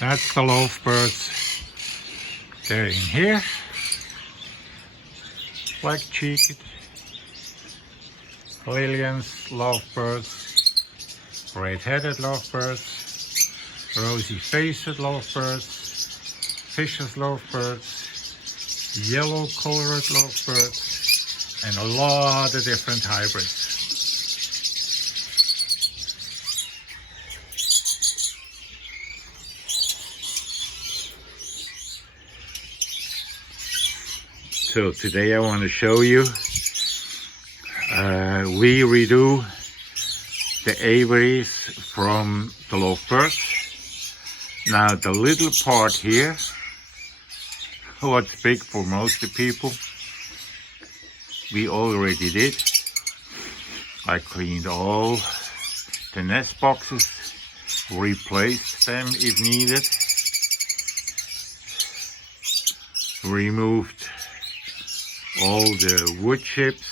That's the lovebirds. They're in here. Black-cheeked Lillian's lovebirds, red-headed lovebirds, rosy-faced lovebirds, Fisher's lovebirds, yellow-colored lovebirds, and a lot of different hybrids. So today I want to show you, we redo the aviaries from the lovebirds. Now the little part here, what's big for most of the people, we already did. I cleaned all the nest boxes, replaced them if needed, removed all the wood chips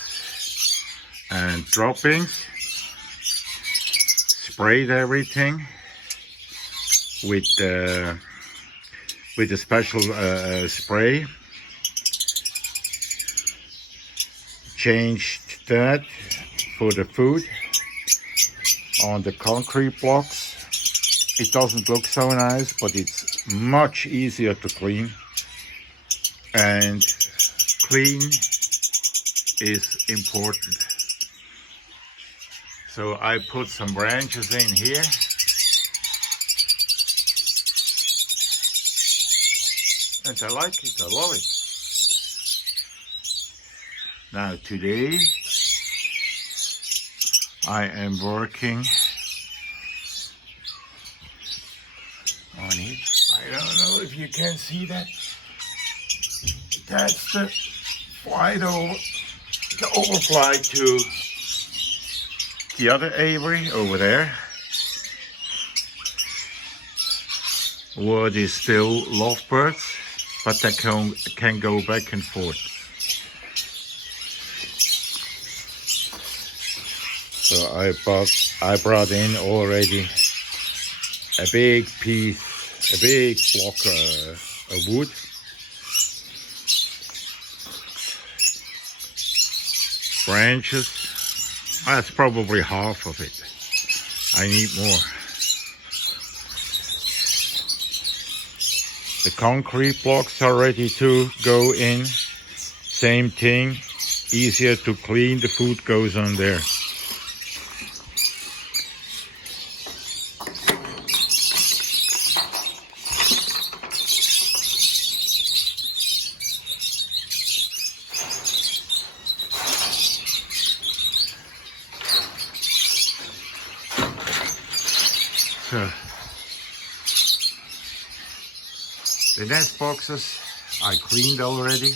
and droppings, sprayed everything with a special spray, changed that for the food on the concrete blocks. It doesn't look so nice, but it's much easier to clean, and clean is important. So I put some branches in here. And I like it, I love it. Now today I am working on it. I don't know if you can see that. That's the overfly to the other aviary over there. What is still lovebirds, but they can go back and forth. So I brought in already a big block of wood. Branches, that's probably half of it. I need more. The concrete blocks are ready to go in. Same thing, easier to clean, the food goes on there. So, the nest boxes I cleaned already,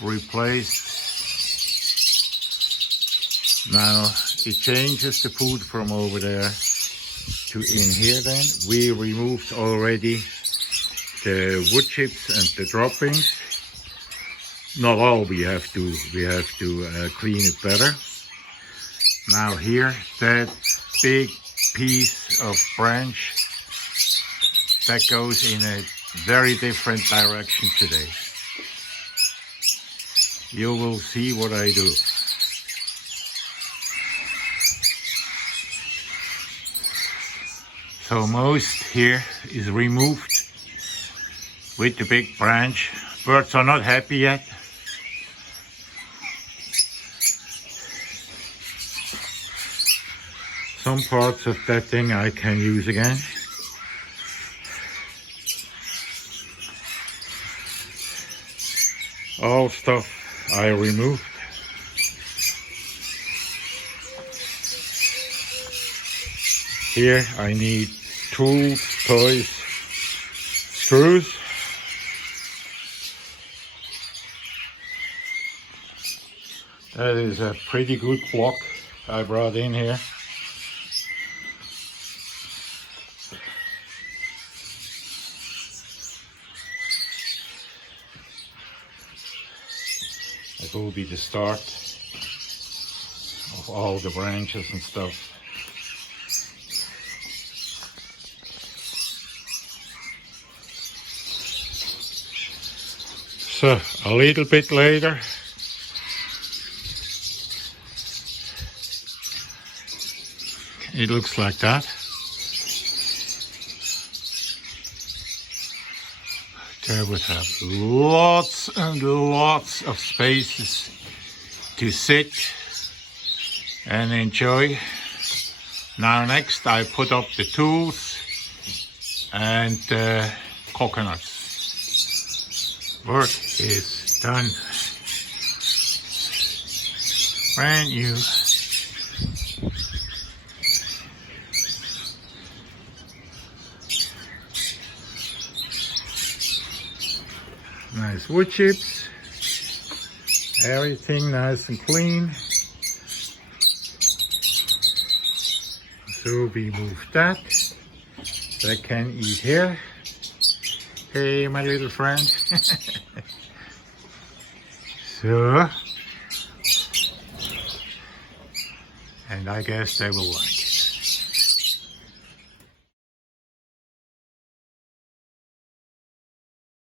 replaced. Now it changes the food from over there to in here then. We removed already the wood chips and the droppings. Not all, we have to clean it better. Now here, that big piece of branch that goes in a very different direction today. You will see what I do. So most here is removed with the big branch. Birds are not happy yet. Some parts of that thing I can use again. All stuff I removed. Here I need tools, toys, screws. That is a pretty good block I brought in here. It will be the start of all the branches and stuff. So a little bit later, it looks like that. They would have lots and lots of spaces to sit and enjoy. Now next I put up the tools and the coconuts. Work is done. Brand new. Nice wood chips. Everything nice and clean. So we move that. They can eat here. Hey, my little friend. So, and I guess they will like it.